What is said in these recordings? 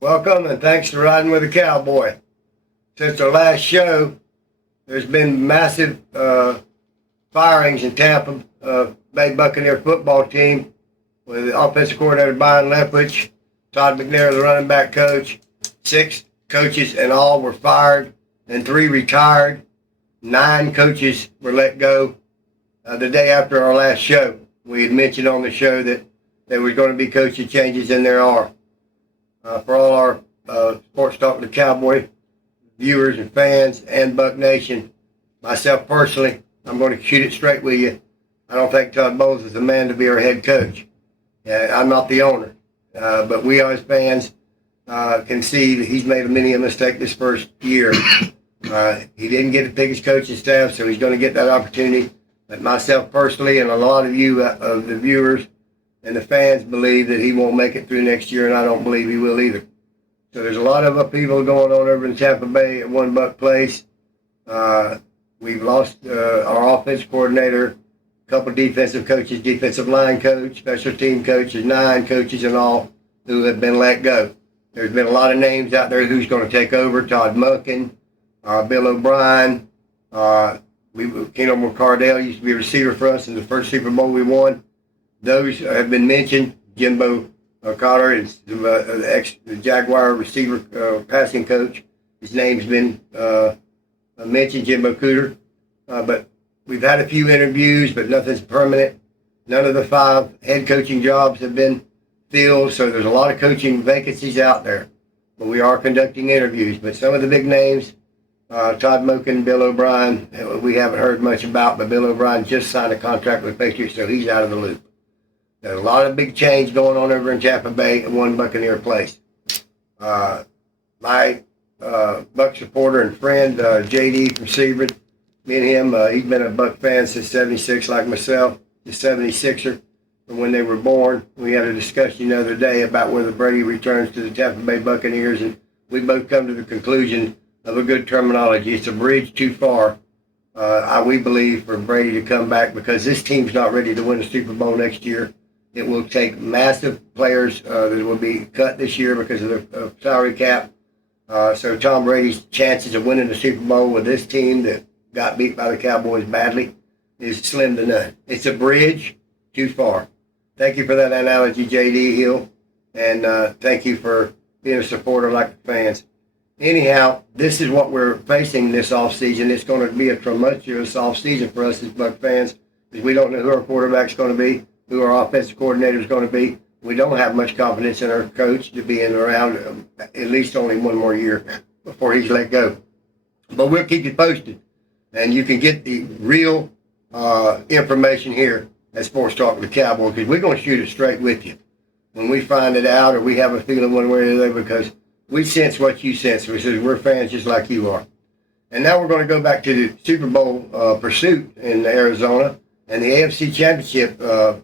Welcome and thanks for riding with a cowboy. Since our last show, there's been massive firings in Tampa Bay Buccaneer football team with offensive coordinator Brian Leftwich, Todd McNair, the running back coach. 6 coaches in all were fired and 3 retired. 9 coaches were let go the day after our last show. We had mentioned on the show that there was going to be coaching changes, and there are. For all our Sports Talk the Cowboy viewers and fans and Buck Nation, myself personally, I'm going to shoot it straight with you. I don't think Todd Bowles is the man to be our head coach. I'm not the owner, but we as fans can see that he's made many a mistake this first year. He didn't get the biggest coaching staff, so he's going to get that opportunity. But myself personally and a lot of you, of the viewers and the fans, believe that he won't make it through next year, and I don't believe he will either. So there's a lot of upheaval going on over in Tampa Bay at One Buck Place. We've lost our offensive coordinator, a couple defensive coaches, defensive line coach, special team coaches, 9 coaches in all who have been let go. There's been a lot of names out there who's going to take over. Todd Munkin, Bill O'Brien, Keno McCardell used to be a receiver for us in the first Super Bowl we won. Those have been mentioned. Jimbo Cotter is the ex-Jaguar receiver passing coach. His name's been mentioned, Jimbo Cooter. But we've had a few interviews, but nothing's permanent. None of the 5 head coaching jobs have been filled, so there's a lot of coaching vacancies out there. But we are conducting interviews. But some of the big names, Todd Moken, Bill O'Brien, we haven't heard much about, but Bill O'Brien just signed a contract with Patriots, so he's out of the loop. There's a lot of big change going on over in Tampa Bay at One Buccaneer Place. My Buck supporter and friend, JD from Sebring, me and him, he's been a Buck fan since 76 like myself, the 76er from when they were born. We had a discussion the other day about whether Brady returns to the Tampa Bay Buccaneers, and we both come to the conclusion of a good terminology. It's a bridge too far, we believe, for Brady to come back, because this team's not ready to win the Super Bowl next year. It will take massive players that will be cut this year because of the salary cap. So Tom Brady's chances of winning the Super Bowl with this team that got beat by the Cowboys badly is slim to none. It's a bridge too far. Thank you for that analogy, J.D. Hill, and thank you for being a supporter like the fans. Anyhow, this is what we're facing this offseason. It's going to be a tumultuous offseason for us as Buck fans, because we don't know who our quarterback's going to be, who our offensive coordinator is going to be. We don't have much confidence in our coach to be in around at least only one more year before he's let go. But we'll keep you posted, and you can get the real information here at Sports Talk with the Cowboy, because we're going to shoot it straight with you when we find it out, or we have a feeling one way or the other, because we sense what you sense. We're fans just like you are. And now we're going to go back to the Super Bowl pursuit in Arizona and the AFC Championship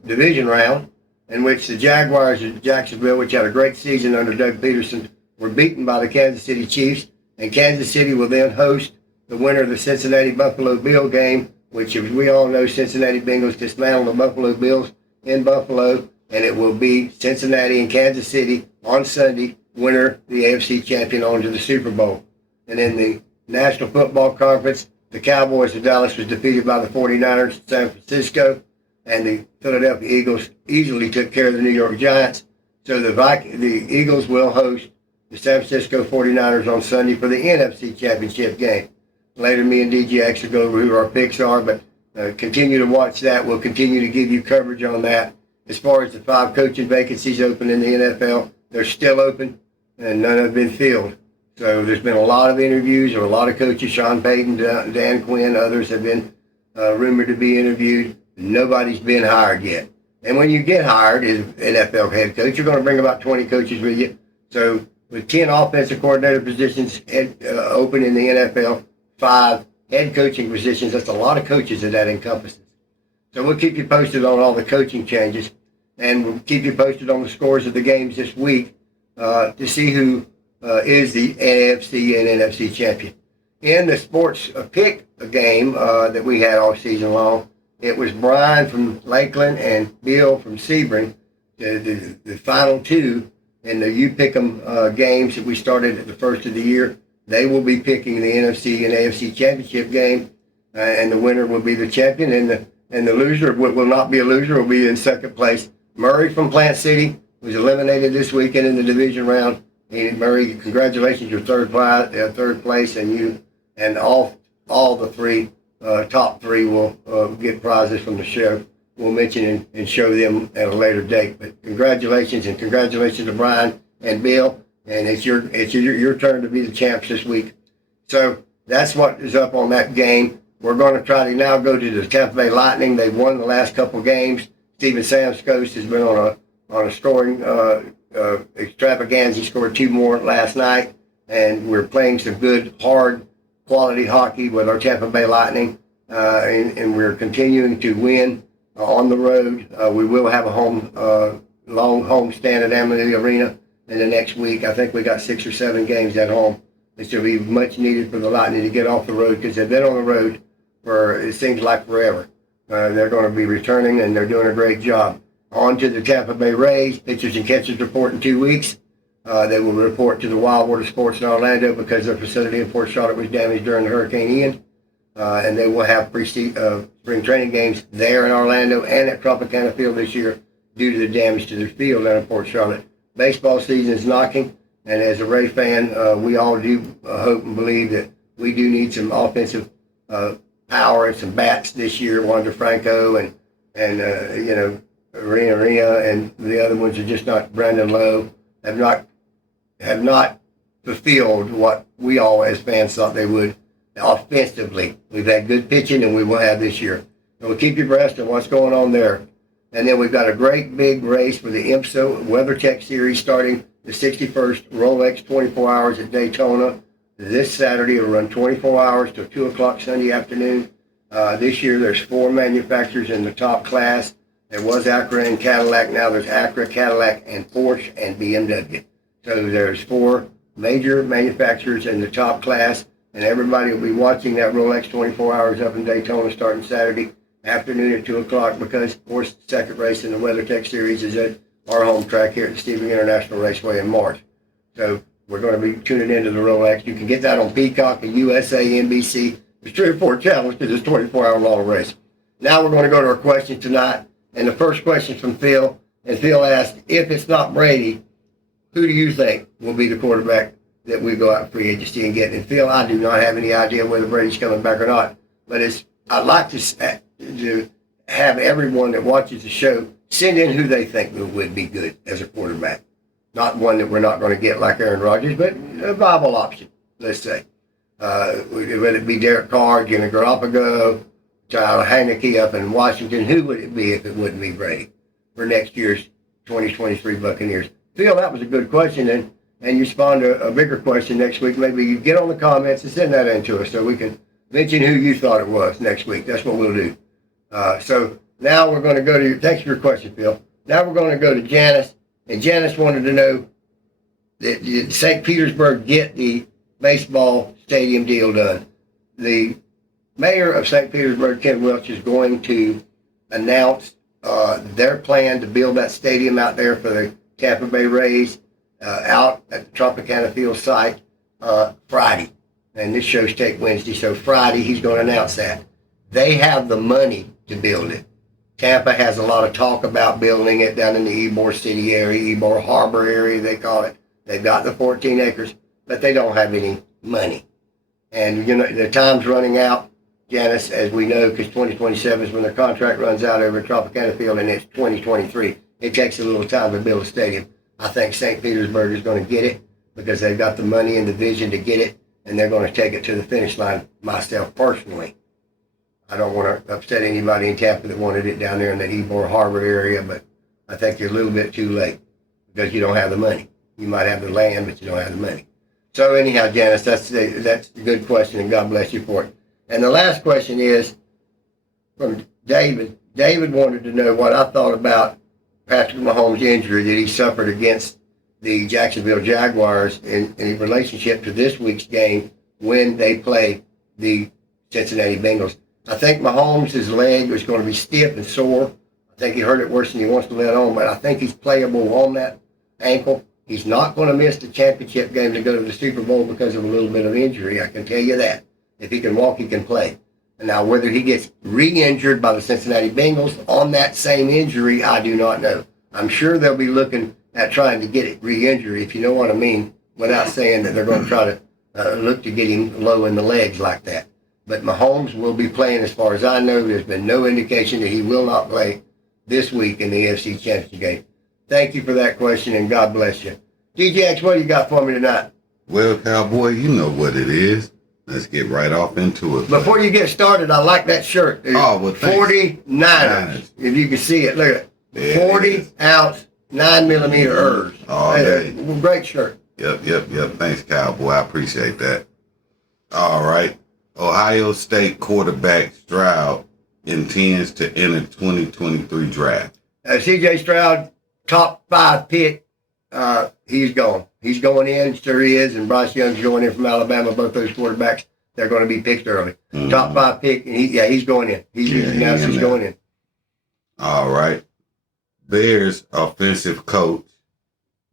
division round, in which the Jaguars of Jacksonville, which had a great season under Doug Peterson, were beaten by the Kansas City Chiefs. And Kansas City will then host the winner of the Cincinnati-Buffalo Bill game, which, as we all know, Cincinnati Bengals dismantled the Buffalo Bills in Buffalo, and it will be Cincinnati and Kansas City on Sunday, winner, the AFC champion, on to the Super Bowl. And in the National Football Conference, the Cowboys of Dallas was defeated by the 49ers in San Francisco, and the Philadelphia Eagles easily took care of the New York Giants. So the Eagles will host the San Francisco 49ers on Sunday for the NFC Championship game. Later, me and DJX will go over who our picks are, but continue to watch that. We'll continue to give you coverage on that. As far as the 5 coaching vacancies open in the NFL, they're still open, and none have been filled. So there's been a lot of interviews of a lot of coaches, Sean Payton, Dan Quinn, others have been rumored to be interviewed. Nobody's been hired yet. And when you get hired as NFL head coach, you're going to bring about 20 coaches with you. So with 10 offensive coordinator positions open in the NFL, 5 head coaching positions, that's a lot of coaches that encompasses. So we'll keep you posted on all the coaching changes, and we'll keep you posted on the scores of the games this week to see who is the AFC and NFC champion. In the sports pick game that we had all season long, it was Brian from Lakeland and Bill from Sebring, the final 2 in the You Pick'em games that we started at the first of the year. They will be picking the NFC and AFC championship game, and the winner will be the champion, and the loser will not be a loser, will be in second place. Murray from Plant City was eliminated this weekend in the division round. Murray, congratulations, your third place, and you and all the three top three will get prizes from the show. We'll mention and show them at a later date. But congratulations to Brian and Bill, and it's your turn to be the champs this week. So that's what is up on that game. We're going to try to now go to the Tampa Bay Lightning. They've won the last couple games. Steven Stamkos has been on a scoring extravaganza. He scored 2 more last night, and we're playing some good, hard, quality hockey with our Tampa Bay Lightning, and we're continuing to win on the road. We will have a long home stand at Amalie Arena in the next week. I think we got 6 or 7 games at home. It's going to be much needed for the Lightning to get off the road, because they've been on the road for, it seems like, forever. They're going to be returning, and they're doing a great job. On to the Tampa Bay Rays. Pitchers and catchers report in 2 weeks. They will report to the Wildwater Sports in Orlando because their facility in Port Charlotte was damaged during Hurricane Ian. And they will have spring training games there in Orlando and at Tropicana Field this year due to the damage to their field down in Port Charlotte. Baseball season is knocking, and as a Ray fan, we all do hope and believe that we do need some offensive power and some bats this year. Wander Franco and Arena and the other ones are just not. Brandon Lowe have not fulfilled what we all as fans thought they would offensively. We've had good pitching, and we will have this year. And we'll keep you abreast of what's going on there. And then we've got a great big race for the IMSA WeatherTech Series starting the 61st Rolex 24 Hours at Daytona this Saturday. It'll run 24 hours till 2 o'clock Sunday afternoon. This year there's 4 manufacturers in the top class. There was Acura and Cadillac. Now there's Acura, Cadillac, and Porsche and BMW. So there's 4 major manufacturers in the top class, and everybody will be watching that Rolex 24 Hours up in Daytona starting Saturday afternoon at 2 o'clock because, of course, the second race in the WeatherTech Series is at our home track here at the Stevens International Raceway in March. So we're going to be tuning into the Rolex. You can get that on Peacock and USA, NBC. There's 3 or 4 channels because it's a 24-hour long race. Now we're going to go to our question tonight. And the first question from Phil, and Phil asked, if it's not Brady, who do you think will be the quarterback that we go out free agency and get? And Phil, I do not have any idea whether Brady's coming back or not. But I'd like to have everyone that watches the show send in who they think would be good as a quarterback. Not one that we're not going to get like Aaron Rodgers, but a viable option, let's say. Whether it be Derek Carr, Jimmy Garoppolo, Tyler Heineke up in Washington, who would it be if it wouldn't be Brady for next year's 2023 Buccaneers? Phil, that was a good question, and you spawned a bigger question next week. Maybe you get on the comments and send that in to us so we can mention who you thought it was next week. That's what we'll do. So now we're going to go to, thanks for your question, Phil. Now we're going to go to Janice, and Janice wanted to know that did St. Petersburg get the baseball stadium deal done? The mayor of St. Petersburg, Ken Welch, is going to announce their plan to build that stadium out there for the Tampa Bay Rays out at the Tropicana Field site Friday. And this show's take Wednesday, so Friday he's going to announce that. They have the money to build it. Tampa has a lot of talk about building it down in the Ybor City area, Ybor Harbor area, they call it. They've got the 14 acres, but they don't have any money. And, you know, the time's running out, Janice, as we know, because 2027 is when their contract runs out over at Tropicana Field, and it's 2023. It takes a little time to build a stadium. I think St. Petersburg is going to get it because they've got the money and the vision to get it, and they're going to take it to the finish line. Myself, personally, I don't want to upset anybody in Tampa that wanted it down there in that Ybor Harbor area, but I think you're a little bit too late because you don't have the money. You might have the land, but you don't have the money. So anyhow, Janice, that's a good question, and God bless you for it. And the last question is from David. David wanted to know what I thought about Patrick Mahomes' injury that he suffered against the Jacksonville Jaguars in relationship to this week's game when they play the Cincinnati Bengals. I think Mahomes' leg was going to be stiff and sore. I think he hurt it worse than he wants to let on, but I think he's playable on that ankle. He's not going to miss the championship game to go to the Super Bowl because of a little bit of injury. I can tell you that. If he can walk, he can play. And now, whether he gets re-injured by the Cincinnati Bengals on that same injury, I do not know. I'm sure they'll be looking at trying to get it re-injury, if you know what I mean, without saying that they're going to try to look to get him low in the legs like that. But Mahomes will be playing, as far as I know. There's been no indication that he will not play this week in the AFC Championship game. Thank you for that question, and God bless you. DJX, what do you got for me tonight? Well, Cowboy, you know what it is. Let's get right off into it. Before you get started, I like that shirt. Oh, well, thanks. 49ers. If you can see it, look at it. 40-ounce, 9mm Ers. Oh, hey, great shirt. Yep. Thanks, Cowboy. I appreciate that. All right. Ohio State quarterback Stroud intends to enter 2023 draft. C.J. Stroud, top 5 pick. He's gone. He's going in. Sure he is. And Bryce Young's going in from Alabama. Both those quarterbacks, they're going to be picked early. Mm-hmm. Top 5 pick. And he's going in. He's going in. All right. Bears offensive coach,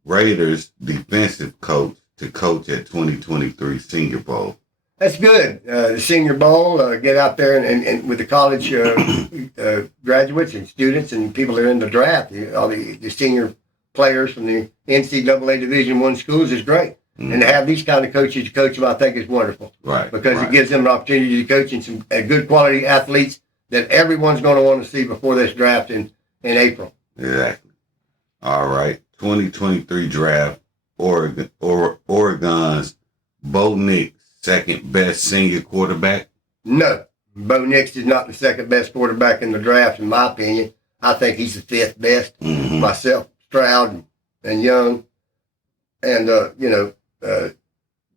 Raiders defensive coach to coach at 2023 Senior Bowl. That's good. The Senior Bowl, get out there and with the college graduates and students and people that are in the draft, all the senior players from the NCAA Division I schools is great. Mm-hmm. And to have these kind of coaches to coach them, I think is wonderful. Right. Because it gives them an opportunity to coach in some good quality athletes that everyone's going to want to see before this draft in April. Exactly. All right. 2023 draft, Oregon's Bo Nix, second best senior quarterback? No. Bo Nix is not the second best quarterback in the draft, in my opinion. I think he's the 5th best. Mm-hmm. Myself, Stroud, and Young, and,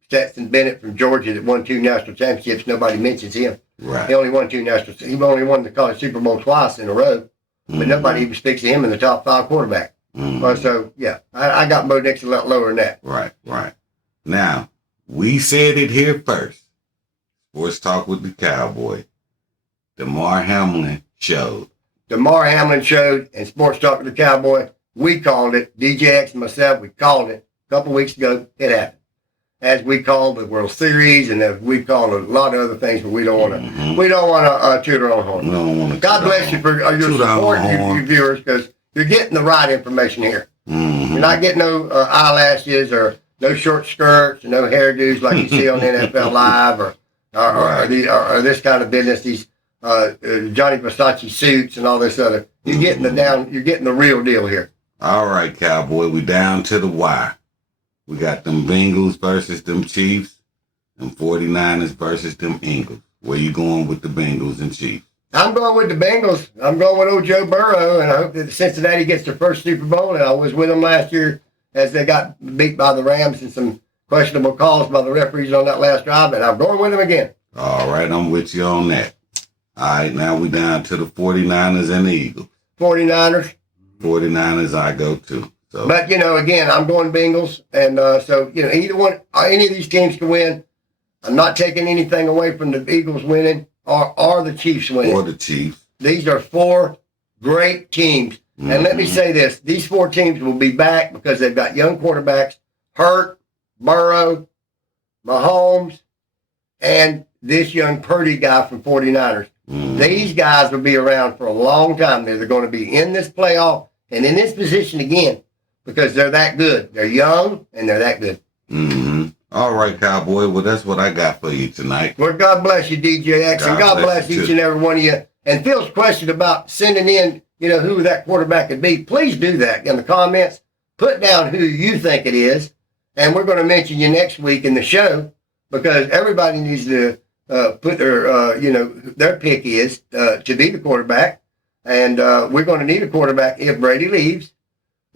Stetson Bennett from Georgia that won 2 national championships. Nobody mentions him. Right. He only won 2 national. He only won the college Super Bowl twice in a row. But nobody even speaks of him in the top 5 quarterback. So, yeah, I got Bo Nix a lot lower than that. Right. Now, we said it here first. Sports Talk with the Cowboy. Damar Hamlin showed. And Sports Talk with the Cowboy, we called it. DJX and myself, we called it a couple weeks ago. It happened. As we called the World Series, and as we called a lot of other things, but we don't want to toot our own horn. We don't want to. God bless you for your support, you viewers, because you're getting the right information here. Mm-hmm. You're not getting no eyelashes or no short skirts or no hairdos like you see on NFL Live or this kind of business. These Johnny Versace suits and all this other. You're getting the real deal here. All right, Cowboy, we down to the wire. We got them Bengals versus them Chiefs, and 49ers versus them Eagles. Where you going with the Bengals and Chiefs? I'm going with the Bengals. I'm going with old Joe Burrow, and I hope that Cincinnati gets their first Super Bowl. And I was with them last year as they got beat by the Rams and some questionable calls by the referees on that last drive, and I'm going with them again. All right, I'm with you on that. All right, now we down to the 49ers and the Eagles. 49ers I go to. So. But, again, I'm going Bengals. And either one, any of these teams can win. I'm not taking anything away from the Eagles winning or the Chiefs winning. Or the Chiefs. These are 4 great teams. Mm-hmm. And let me say this. These 4 teams will be back because they've got young quarterbacks. Hurt, Burrow, Mahomes, and this young Purdy guy from 49ers. Mm-hmm. These guys will be around for a long time. They're going to be in this playoff and in this position again. Because they're that good. They're young, and they're that good. Mm-hmm. All right, Cowboy. Well, that's what I got for you tonight. Well, God bless you, DJX, and God bless each and every one of you. And Phil's question about sending in, who that quarterback could be, please do that in the comments. Put down who you think it is, and we're going to mention you next week in the show because everybody needs to put their pick is to be the quarterback. And we're going to need a quarterback if Brady leaves.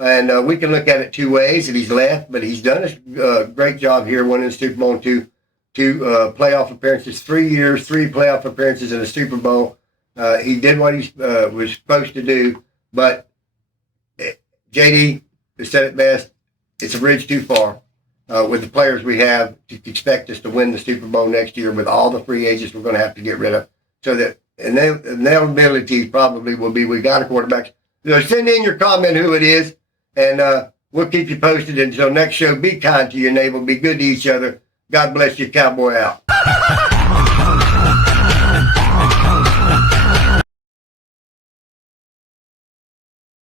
And we can look at it 2 ways that he's left, but he's done a great job here, winning the Super Bowl, 2 playoff appearances, 3 years, 3 playoff appearances in the Super Bowl. He did what he was supposed to do, but JD said it best. It's a bridge too far with the players we have to expect us to win the Super Bowl next year with all the free agents we're going to have to get rid of. So that inevitability probably will be we got a quarterback. So send in your comment who it is. And We'll keep you posted. Until next show, be kind to your neighbor. Be good to each other. God bless you. Cowboy out.